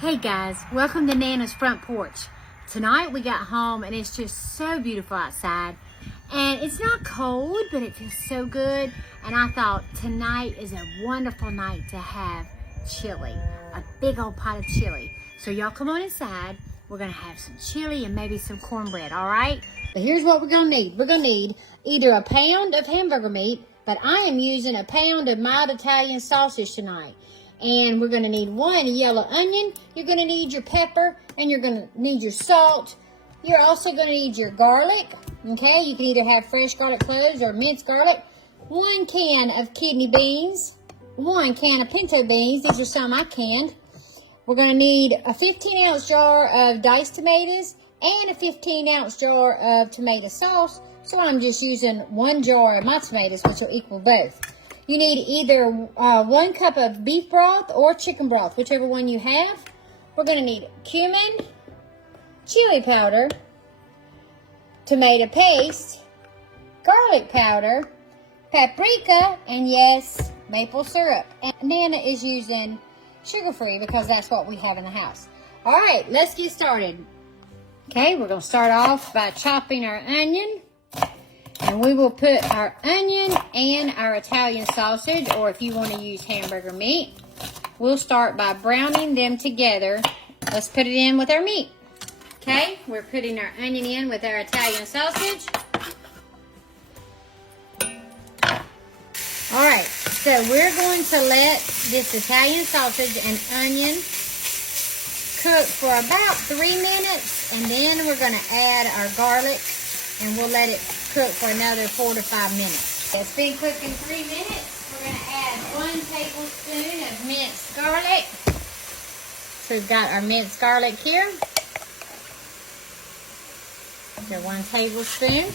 Hey guys, welcome to Nana's Front Porch. Tonight we got home and it's just so beautiful outside. And it's not cold, but it feels so good. And I thought tonight is a wonderful night to have chili, a big old pot of chili. So y'all come on inside. We're gonna have some chili and maybe some cornbread, all right? But here's what we're gonna need. We're gonna need either a pound of hamburger meat, but I am using a pound of mild Italian sausage tonight. And we're going to need one yellow onion. You're going to need your pepper, and you're going to need your salt. You're also going to need your garlic. Okay, you can either have fresh garlic cloves or minced garlic. 1 can of kidney beans. 1 can of pinto beans. These are some I canned. We're going to need a 15-ounce jar of diced tomatoes and a 15-ounce jar of tomato sauce. So I'm just using 1 jar of my tomatoes, which will equal both. You need either 1 cup of beef broth or chicken broth, whichever one you have. We're going to need cumin, chili powder, tomato paste, garlic powder, paprika, and yes, maple syrup. And Nana is using sugar-free because that's what we have in the house. All right, let's get started. Okay, we're going to start off by chopping our onion. And we will put our onion and our Italian sausage, or if you want to use hamburger meat, we'll start by browning them together. Let's put it in with our meat. Okay, we're putting our onion in with our Italian sausage. All right, so we're going to let this Italian sausage and onion cook for about 3 minutes, and then we're going to add our garlic, and we'll let it cook for another 4 to 5 minutes. It's been cooking 3 minutes. We're going to add 1 tablespoon of minced garlic. So we've got our minced garlic here. So 1 tablespoon.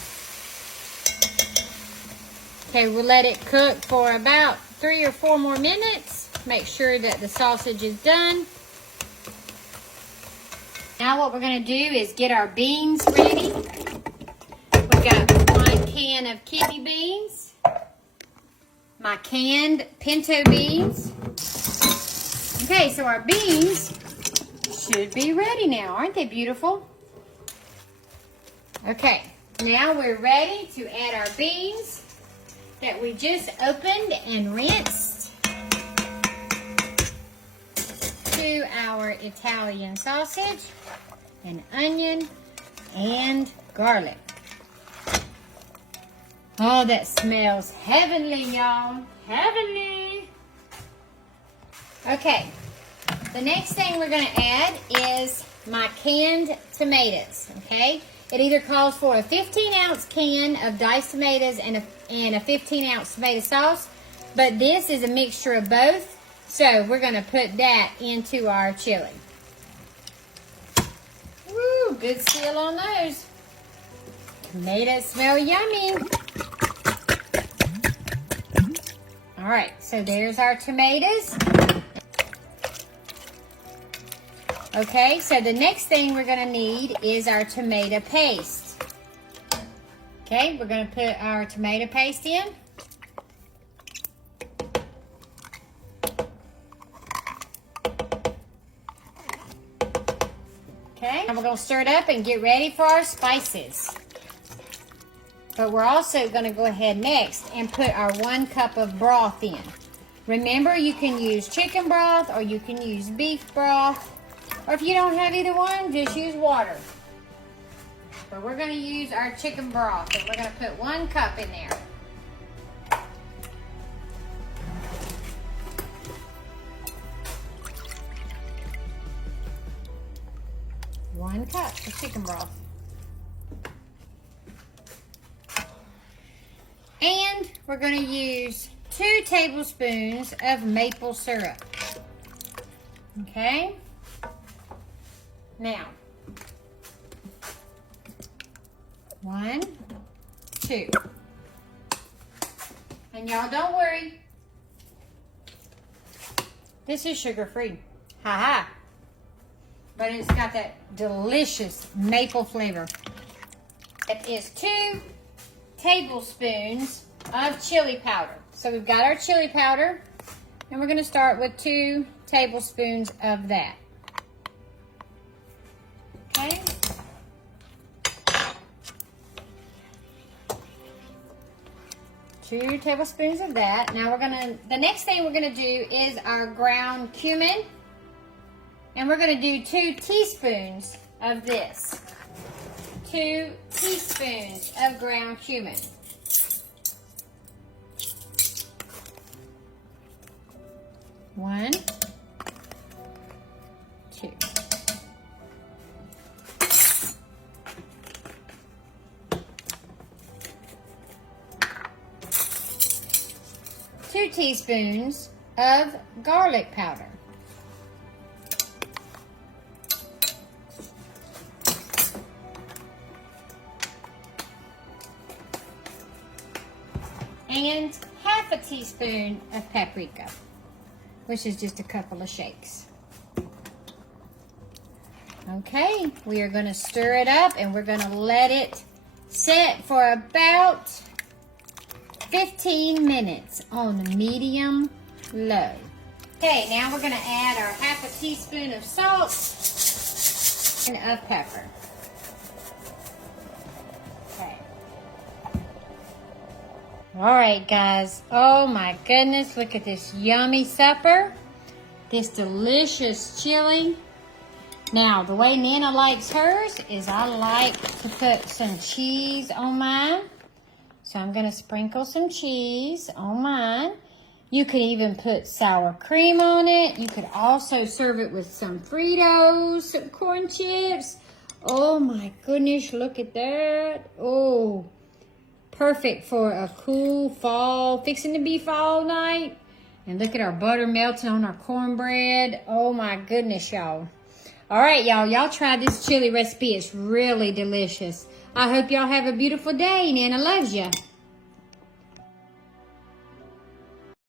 Okay, we'll let it cook for about 3 or 4 more minutes. Make sure that the sausage is done. Now what we're going to do is get our beans ready. We've got 1 can of kidney beans, my canned pinto beans. Okay, so our beans should be ready now. Aren't they beautiful? Okay, now we're ready to add our beans that we just opened and rinsed to our Italian sausage and onion and garlic. Oh, that smells heavenly, y'all. Heavenly. Okay. The next thing we're going to add is my canned tomatoes, okay? It either calls for a 15-ounce can of diced tomatoes and a 15-ounce tomato sauce, but this is a mixture of both, so we're going to put that into our chili. Woo, good seal on those. Tomatoes smell yummy. All right, so there's our tomatoes. Okay, so the next thing we're going to need is our tomato paste. Okay, we're going to put our tomato paste in. Okay, and we're going to stir it up and get ready for our spices. But we're also going to go ahead next and put our 1 cup of broth in. Remember, you can use chicken broth or you can use beef broth. Or if you don't have either one, just use water. But we're going to use our chicken broth, and we're going to put 1 cup in there. One cup of chicken broth. And we're going to use 2 tablespoons of maple syrup. Okay? Now, 1, 2. And y'all don't worry. This is sugar-free. Ha-ha. But it's got that delicious maple flavor. It is 2 tablespoons of chili powder. So we've got our chili powder, and we're going to start with 2 tablespoons of that. 2 tablespoons of that. Now the next thing we're gonna do is our ground cumin. And we're gonna do 2 teaspoons of this. 2 teaspoons of ground cumin. One, 2. Two teaspoons of garlic powder. And half a teaspoon of paprika, which is just a couple of shakes. Okay, we are going to stir it up and we're going to let it sit for about 15 minutes on medium low. Okay, now we're going to add our half a teaspoon of salt and of pepper. Okay. All right, guys. Oh my goodness, look at this yummy supper. This delicious chili. Now, the way Nana likes hers is I like to put some cheese on mine. So I'm going to sprinkle some cheese on mine. You could even put sour cream on it. You could also serve it with some Fritos, some corn chips. Oh my goodness, look at that. Oh, perfect for a cool fall, fixing to be fall night. And look at our butter melting on our cornbread. Oh my goodness, y'all. All right, y'all. Y'all try this chili recipe. It's really delicious. I hope y'all have a beautiful day. Nana loves you.